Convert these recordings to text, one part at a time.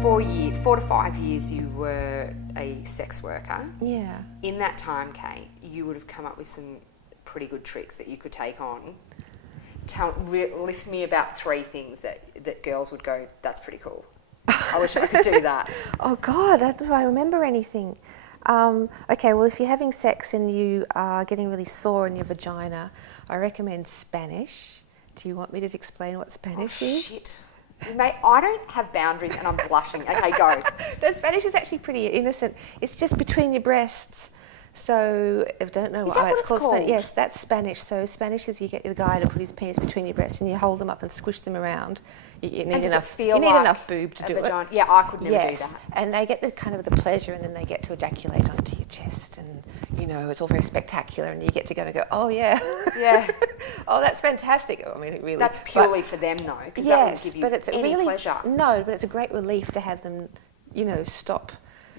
4 to 5 years you were a sex worker. Yeah. In that time, Kate, you would have come up with some pretty good tricks that you could take on. List me about 3 things that girls would go, that's pretty cool. I wish I could do that. Oh God, do I remember anything? Okay, well, if you're having sex and you are getting really sore in your vagina, I recommend Spanish. Do you want me to explain what Spanish is? Shit. Mate, I don't have boundaries and I'm blushing. Okay, go. The Spanish is actually pretty innocent. It's just between your breasts. So, I don't know Is that what it's called. called? Yes, that's Spanish. So, Spanish is you get the guy to put his penis between your breasts and you hold them up and squish them around. You need enough. You need enough boob to do it. Yeah, I could never do that. And they get the kind of the pleasure, and then they get to ejaculate onto your chest, and it's all very spectacular, and you get to go, oh yeah, yeah, oh that's fantastic. I mean, it really. That's purely for them though, because that won't give you any pleasure. No, but it's a great relief to have them, stop.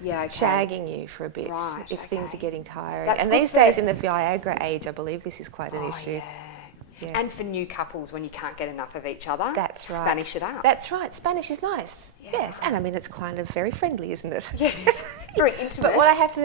Yeah, okay. Shagging you for a bit if things are getting tiring. And these days in the Viagra age, I believe this is quite an issue. Yeah. Yes. And for new couples, when you can't get enough of each other, that's right. Spanish it up. That's right. Spanish is nice. Yeah, yes, right. and I mean it's kind of very friendly, isn't it? Yes, very intimate. But what I have to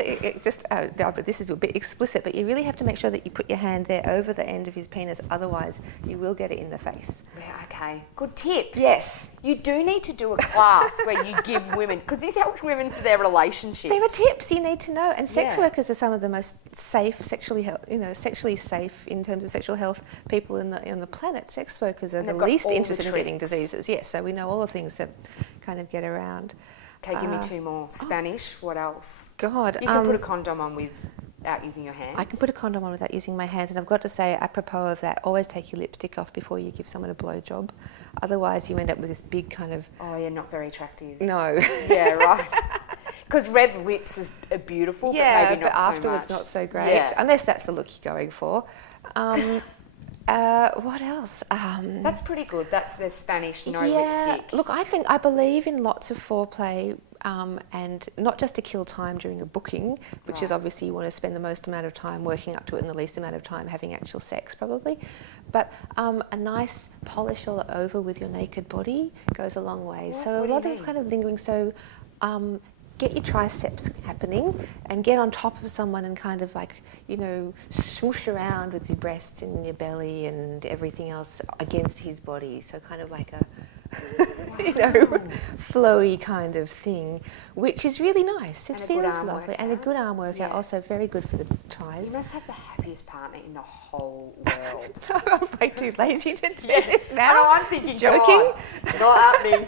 but this is a bit explicit. But you really have to make sure that you put your hand there over the end of his penis. Otherwise, you will get it in the face. Yeah, okay. Good tip. Yes. You do need to do a class where you give women, because this helps women for their relationships. There are tips you need to know, and sex workers are some of the most safe, sexually safe in terms of sexual health people on the planet. Sex workers are the least interested in getting diseases. Yes, so we know all the things that kind of get around. Okay, give me 2 more. Spanish, what else? God. You can put a condom on without using your hands. I can put a condom on without using my hands, and I've got to say, apropos of that, always take your lipstick off before you give someone a blowjob. Otherwise, you end up with this big kind of... Oh, yeah, not very attractive. No. Yeah, right. Because red lips are beautiful, but maybe not so afterwards much. Not so great, unless that's the look you're going for. What else? That's pretty good. That's the Spanish lipstick. Look, I believe in lots of foreplay, and not just to kill time during a booking, which is obviously you want to spend the most amount of time working up to it and the least amount of time having actual sex, probably. But a nice polish all over with your naked body goes a long way. So a lot of kind of lingering. So. Get your triceps happening and get on top of someone and kind of smoosh around with your breasts and your belly and everything else against his body. So kind of like a, flowy kind of thing, which is really nice. It feels lovely. And a good arm workout, also very good for the thighs. You must have the happiest partner in the whole world. I'm way too lazy to do this now. No, I'm thinking, joking. It's not happening.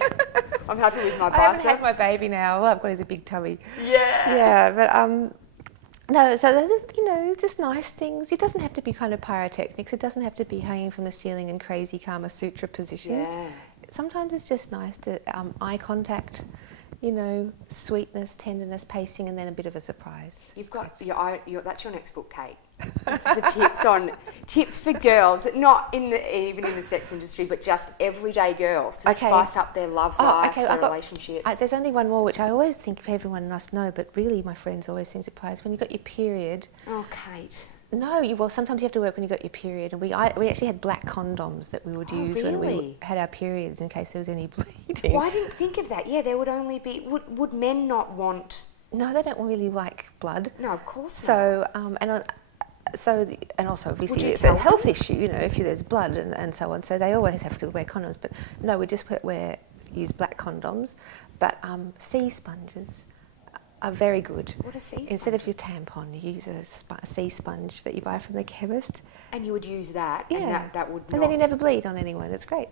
I'm happy with my biceps. I haven't had my baby now. All I've got is a big tummy. Yeah. Yeah, but no, so there's, just nice things. It doesn't have to be kind of pyrotechnics. It doesn't have to be hanging from the ceiling in crazy Kama Sutra positions. Yeah. Sometimes it's just nice to eye contact, sweetness, tenderness, pacing, and then a bit of a surprise. You've got that's your next book, Kate. The tips for girls, not even in the sex industry, but just everyday girls to spice up their love life, their relationships. There's only one more, which I always think everyone must know, but really my friends always seem surprised. When you got your period... Oh, Kate. No, sometimes you have to work when you got your period, and we actually had black condoms that we would use when we had our periods in case there was any bleeding. Well, I didn't think of that. Yeah, there would only be... Would men not want... No, they don't really like blood. No, of course not. And also obviously it's a health issue, if there's blood and so on. So they always have to wear condoms. But no, we just use black condoms. But sea sponges are very good. What are sea sponges? Instead of your tampon, you use a sea sponge that you buy from the chemist. And you would use that, yeah. And that would not... And then you never bleed on anyone. It's great.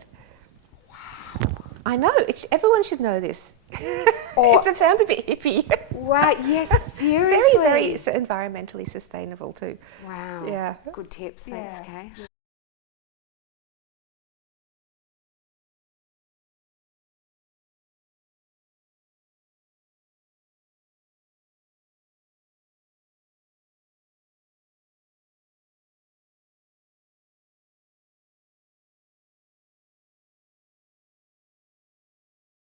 Wow. I know. Everyone should know this. It sounds a bit hippie. Wow, yes, seriously. It's very, very environmentally sustainable too. Wow. Yeah. Good tips. Thanks, Kay.